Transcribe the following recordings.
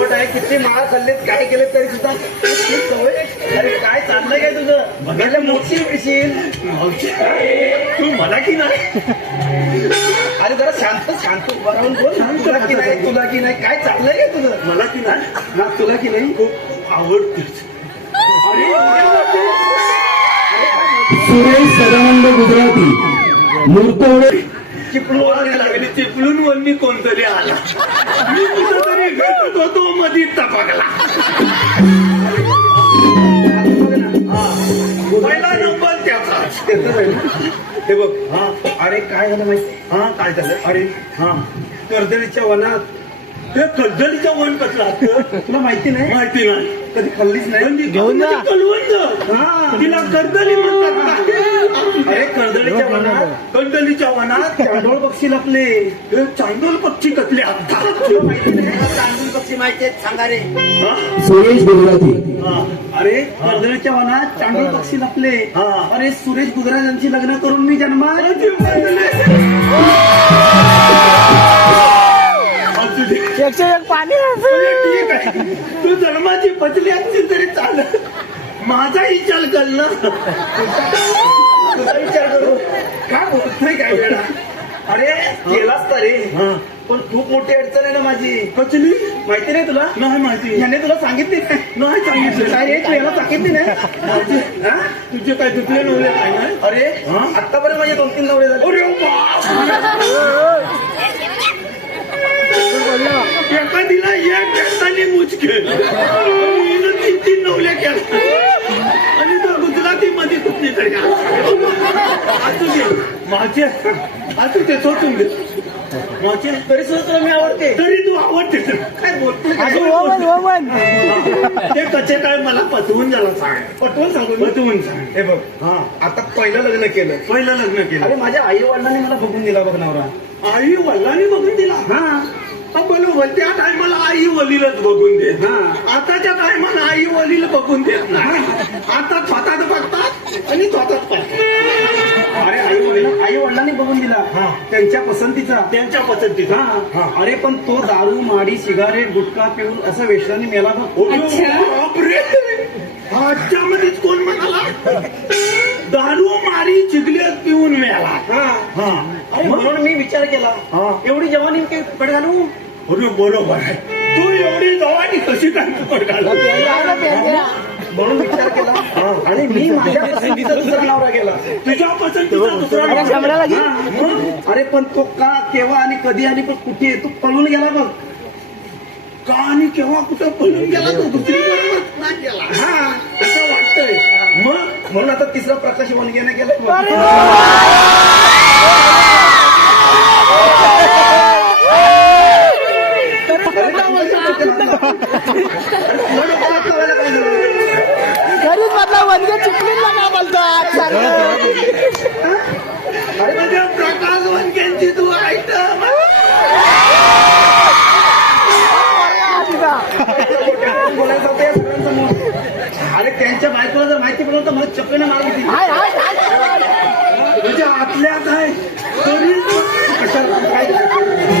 आवड आहे किती माळ खाल्लेत काय केले तरी सुद्धा. अरे काय चाललंय काय तुझं? बघायला मोठी मिळशील. तू मला की नाही? अरे जरा शांत शांत उभा राहून बोल. तुला की नाही तुला की नाही काय चाललंय काय तुझं? मला की नाही? ना तुला की नाही खूप आवडतेच अरे. सुरेश सदानंद गुजराती मूर्तवडे ओळख लागली. चिपळूण वरनी कोणतरी आला. मी कुठंतरी भेटत होतो मधी टपकला पहिला नंबर त्याचा. हे बघ हा अरे काय झालं माहिती? हा काय झालं? अरे हा. कर्दळीच्या वनात. ते कद्दलीचं वन कसलं तुला माहिती नाही? माहिती नाही. कधी खाल्लीच नाही? घेऊन कलवंत हा. तिला कर्दली म्हणतात? अरे कर्दळीच्या वनात कर्दलीच्या वनात चांडोळ पक्षी लपले हे चांदोल पक्षी कसले असतात तुला माहिती नाही चांडोळ पक्षी माहिती आहेत सांगा रे हा? सुरेश गुजराती हा. अरे कर्दळीच्या वनात चांडोळ पक्षी लपले हा. अरे सुरेश गुजराज यांची लग्न करून मी जन्मात. असू दे. एकशे एक पाणी अरे ठीक आहे तू जन्माची पचली असतील तरी चाल माझा विचार कर ना तुझा विचार करू. काय बोलतोय काय वेळा? अरे केलास तर. रे हा. पण खूप मोठी अडचण आहे ना माझी. पचली माहिती नाही तुला? नाही माहिती. याने तुला सांगितली नाही. सांगितलं. काय रे तू याला सांगितली नाही? हा? तुझे काय दुसरे नवले काय नाही अरे हा? आतापर्यंत माझे दोन तीन नवरे झाले. अरे! एका दिला एक घेताना मुचके. तीन तीन नवल्या केल्या गुजराती असू दे माझे असू ते सोडून दे माझे तरी सुद्धा मी आवडते तरी तू आवडते काय बोलतोय ते कसे काय मला पटवून झाला सांग पटवून सांगू पटवून सांग हे बघ हा आता पहिलं लग्न केलं पहिलं लग्न केलं अरे माझ्या आई वडिलांनी मला बघून दिला बघ नवरा आई वडिलांनी बघून दिला हा बरोबर त्या टायमाला आई वलीलच बघून दे आताच्या टायमाला आई वलील बघून देत नाही. आता स्वतःच अरे आई वडिला आई वडिलांनी बघून दिला. हा. त्यांच्या पसंतीचा. त्यांच्या पसंतीचा. हा. अरे पण तो दारू माडी सिगारेट गुटखा पिऊन असं वेषाने मेला ह्याच्यामध्येच कोण म्हणाला? दारू मारी चिगले पिऊन मिळाला हा. हा. अरे म्हणून मी विचार केला. हा. एवढी जवानी कडे घालू? अरे बरोबर आहे. तू एवढी जवानी कशी काय पडला म्हणून विचार केला. आणि मी माझ्या पसंतीचा दुसरा नवरा गेला. तुझ्या पसंतीचा दुसरा अरे नवरा. अरे पण तो का केव्हा आणि कधी आणि पण कुठे तू पळून गेला बघ. का आणि केव्हा कुठं पळून गेला तो? दुसरी बरोबर नाही गेला हा असं वाटतंय. मग? म्हणून आता तिसरा प्रकाश वनगेने गेलाय प्रकाश वनकेंची तू आयटम तिचा. कोण बोलायचं होतं या सगळ्यांसमोर? अरे त्यांच्या बायकोला जर माहिती पडलं तर मला चपलीने मारली. तुझ्या आतल्यात आहे तरी कशाला काय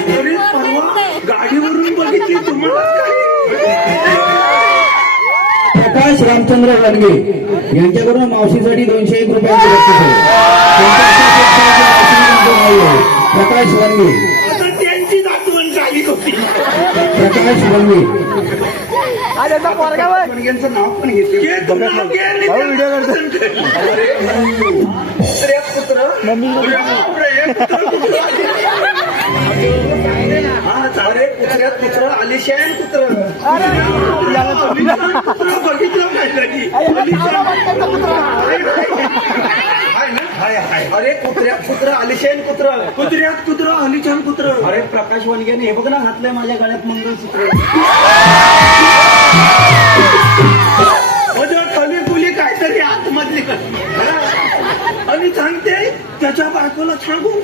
तरी परवा गाडीवरून बघितली तुम्हाला प्रकाश रामचंद्र वनगे यांच्याकडून मावशीसाठी दोनशे एक रुपयांची बक्षीस आहे. प्रकाश वनगे. प्रकाश वनगे. पुत्र. अरे पुत्र्यात पुत्र आलिशान पुत्र बघितलं अरे, बघताना कुत्रा. आलिशान पुत्र कुत्र्यात कुत्र अलिछान कुत्र. अरे प्रकाश वनगेने हे बघ ना घातलंय माझ्या गळ्यात मंगळसूत्र. खाली कुली काहीतरी आतमधली. आणि सांगते त्याच्या बायकोला सांगून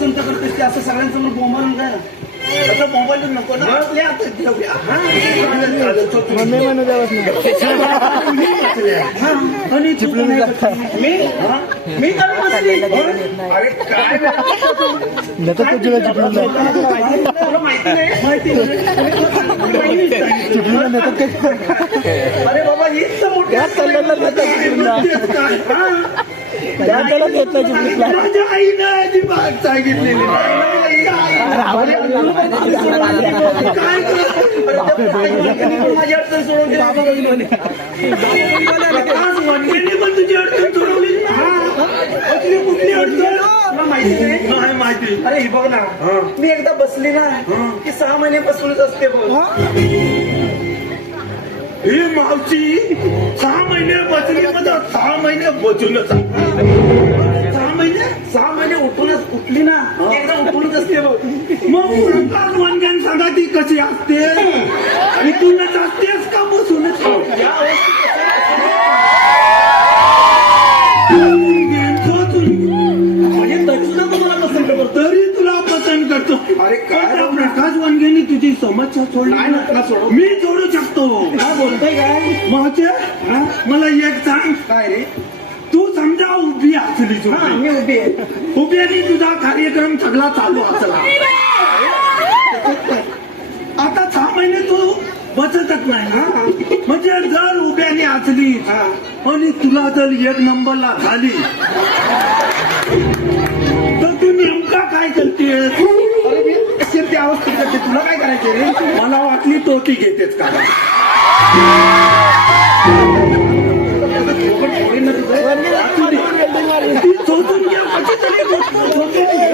तू पसंत करतेस की असं सगळ्यांसमोर बोंबारून काय मोबाईल नको ना बसल्या आता. हा? तो नाही. हा? आणि तू. मी हा? मी काय अरे तुला माहिती नाही माहिती अरे बाबा हीच तर मोठी? हा? त्या त्याला देत नाही. चिपळूणला माझ्या आईनं अजिबात सांगितलेली नाही. अरे आवाज यायला लागला. काय करू? माझी अडचण सोडून दिली. आज वनगेने पण तुझी अडचण सोडवली. कुठली कुठली अडचण? तुला माहिती नाही नाही माहिती. अरे ही बघ ना. मी एकदा बसली ना की सहा महिन्यापासूनच असते बघ. ही मावशी सहा महिने म्हणजे सहा महिने बसूनच आहे. सहा महिने? सहा महिने उठूनच उठली ना. एकदा उठूनच असते बघ. मग प्रकाश वनगेन सांगा ती कशी असते? आणि तू नच असतेस का बसूनच? करतो. तरी तुला पसंत करतो. अरे काय प्रकाश वनगेनी तुझी समस्या सोडली. मी सोडू शकतो मला एक सांग. काय रे? तू समजा उभी असली हा चुकी. मी उभी आहे. उभी आणि तुझा कार्यक्रम सगळा चालू असला. आता सहा महिने तू बसतच नाही ना? म्हणजे जर उभ्याने असली हा. आणि तुला जर एक नंबरला झाली तर तू नेमका काय करते अरे मी अशी ती अवस्थेत करते. तुला काय करायचे रे? मला वाटली तोटी घेतेच का? फुकट थोडी ना तुझं ती शोधून घ्या कशी तरी गोष्ट शोधून घ्या.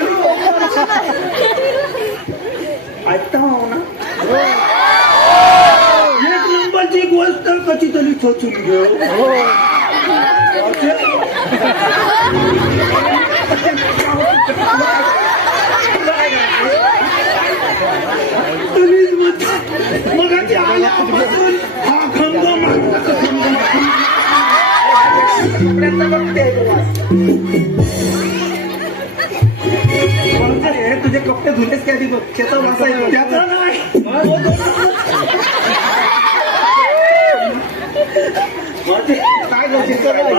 ऐकता हो ना एक नंबरची गोष्ट कशी तरी शोधून घेऊ तरीच म्हणते, मगाची तुझे कपडे धुतेस काय ती बघ त्याचा वासा येतो त्याचा नाही म्हणजे काय?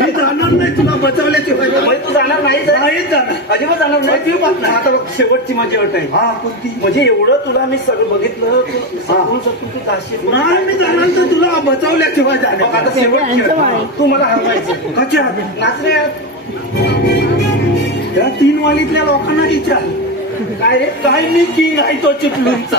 मी जाणार नाही तुला बचावल्याशिवाय म्हणजे तू जाणार नाही नाहीच जाणार. अजिबात जाणार नाही? नाही. आता बघ शेवटची माझी अट आहे. हा कोणती? म्हणजे एवढं तुला मी सगळं बघितलं तू सांगून शकतो तू जाशील. नाही मी जाणार तर तुला बचावल्याशिवाय बघ जाणार आता शेवट तू मला हरवायचं. कशा नाच रे यार. या तीन वालीतल्या लोकांना विचार. काय रे काय मी किंग आहे तो चिपळूणचा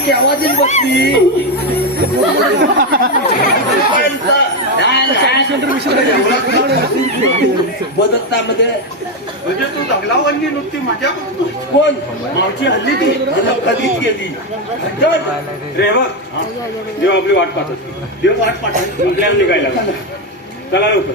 हो मावशी केव्हाची बसली बदलतामध्ये म्हणजे तू दगलावल्ली नुकती मजा बघतो कोण? मावशी हल्ली ती. कधीच गेली. रे बघ. देव आपली वाट पाहत असते. देव वाट आपल्याला निघायला चला लवकर.